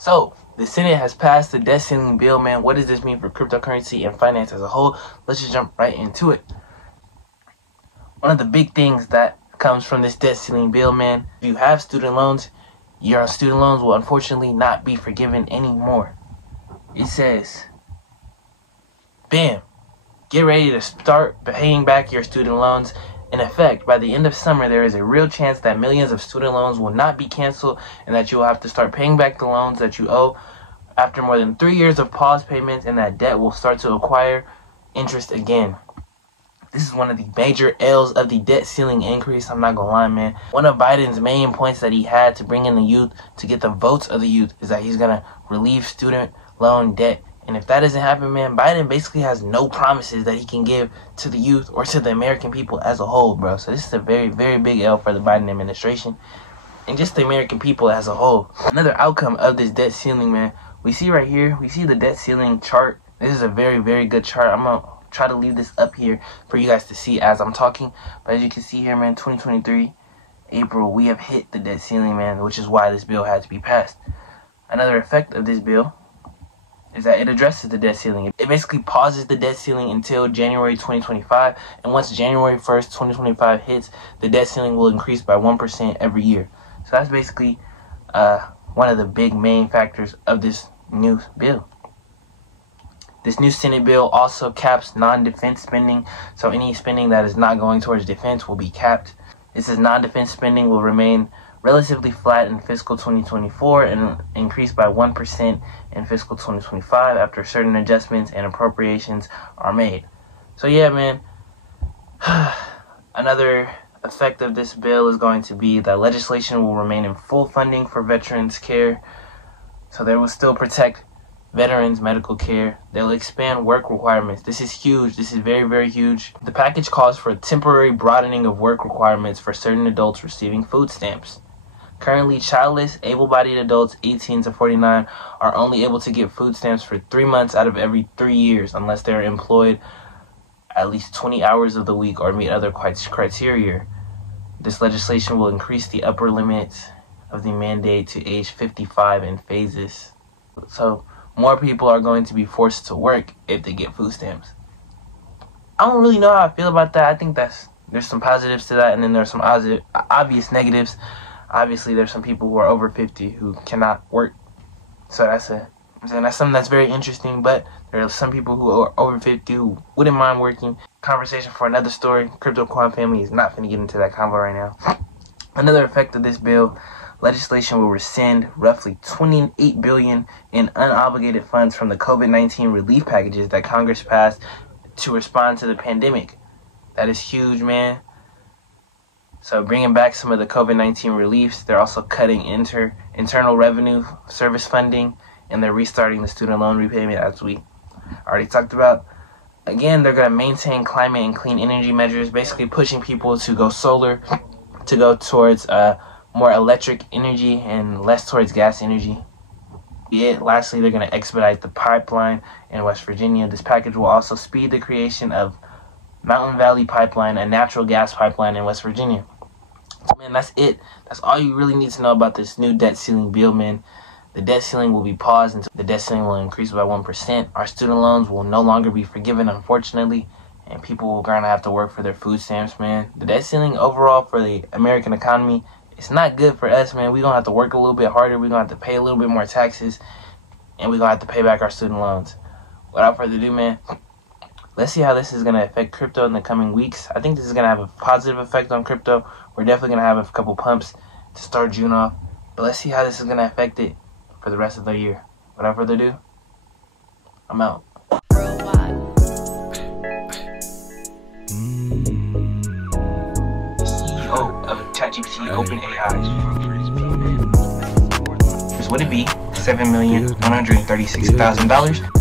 So, the Senate has passed the debt ceiling bill, man. What does this mean for cryptocurrency and finance as a whole? Let's just jump right into it. One of the big things that comes from this debt ceiling bill, man, if you have student loans, your student loans will unfortunately not be forgiven anymore. It says, bam, get ready to start paying back your student loans. In effect, by the end of summer, there is a real chance that millions of student loans will not be canceled and that you will have to start paying back the loans that you owe after more than 3 years of pause payments, and that debt will start to acquire interest again. This is one of the major L's of the debt ceiling increase. I'm not gonna lie, man. One of Biden's main points that he had to bring in the youth, to get the votes of the youth, is that he's gonna relieve student loan debt. And if that doesn't happen, man, Biden basically has no promises that he can give to the youth or to the American people as a whole, bro. So this is a very, very big L for the Biden administration and just the American people as a whole. Another outcome of this debt ceiling, man, we see right here, we see the debt ceiling chart. This is a very, very good chart. I'm going to try to leave this up here for you guys to see as I'm talking. But as you can see here, man, 2023, April, we have hit the debt ceiling, man, which is why this bill had to be passed. Another effect of this bill is that it addresses the debt ceiling. It basically pauses the debt ceiling until January 2025. And once January 1st, 2025 hits, the debt ceiling will increase by 1% every year. So that's basically one of the big main factors of this new bill. This new Senate bill also caps non-defense spending. So any spending that is not going towards defense will be capped. It says non-defense spending will remain relatively flat in fiscal 2024 and increase by 1% in fiscal 2025 after certain adjustments and appropriations are made. So yeah, man, another effect of this bill is going to be that legislation will remain in full funding for veterans care. So they will still protect veterans' medical care. They'll expand work requirements. This is huge. This is very, very huge. The package calls for a temporary broadening of work requirements for certain adults receiving food stamps. Currently, childless, able-bodied adults 18 to 49 are only able to get food stamps for 3 months out of every 3 years unless they're employed at least 20 hours of the week or meet other criteria. This legislation will increase the upper limit of the mandate to age 55 in phases. So, more people are going to be forced to work if they get food stamps. I don't really know how I feel about that. I think there's some positives to that, and then there's some obvious negatives. Obviously, there's some people who are over 50 who cannot work. So that's something that's very interesting. But there are some people who are over 50 who wouldn't mind working. Conversation for another story. Cryptocoin family is not going to get into that convo right now. Another effect of this bill, legislation will rescind roughly $28 billion in unobligated funds from the COVID-19 relief packages that Congress passed to respond to the pandemic. That is huge, man. So bringing back some of the COVID-19 reliefs, they're also cutting internal revenue service funding, and they're restarting the student loan repayment as we already talked about. Again, they're going to maintain climate and clean energy measures, basically pushing people to go solar, to go towards more electric energy and less towards gas energy. Lastly, they're going to expedite the pipeline in West Virginia. This package will also speed the creation of Mountain Valley Pipeline, a natural gas pipeline in West Virginia. So, man, that's it. That's all you really need to know about this new debt ceiling bill, man. The debt ceiling will be paused until the debt ceiling will increase by 1%. Our student loans will no longer be forgiven, unfortunately, and people will going to have to work for their food stamps, man. The debt ceiling overall for the American economy, it's not good for us, man. We're going to have to work a little bit harder. We're going to have to pay a little bit more taxes, and we're going to have to pay back our student loans. Without further ado, man, let's see how this is going to affect crypto in the coming weeks. I think this is going to have a positive effect on crypto. We're definitely going to have a couple pumps to start June off. But let's see how this is going to affect it for the rest of the year. Without further ado, I'm out. CEO of ChatGPT OpenAI. This would it be $7,136,000.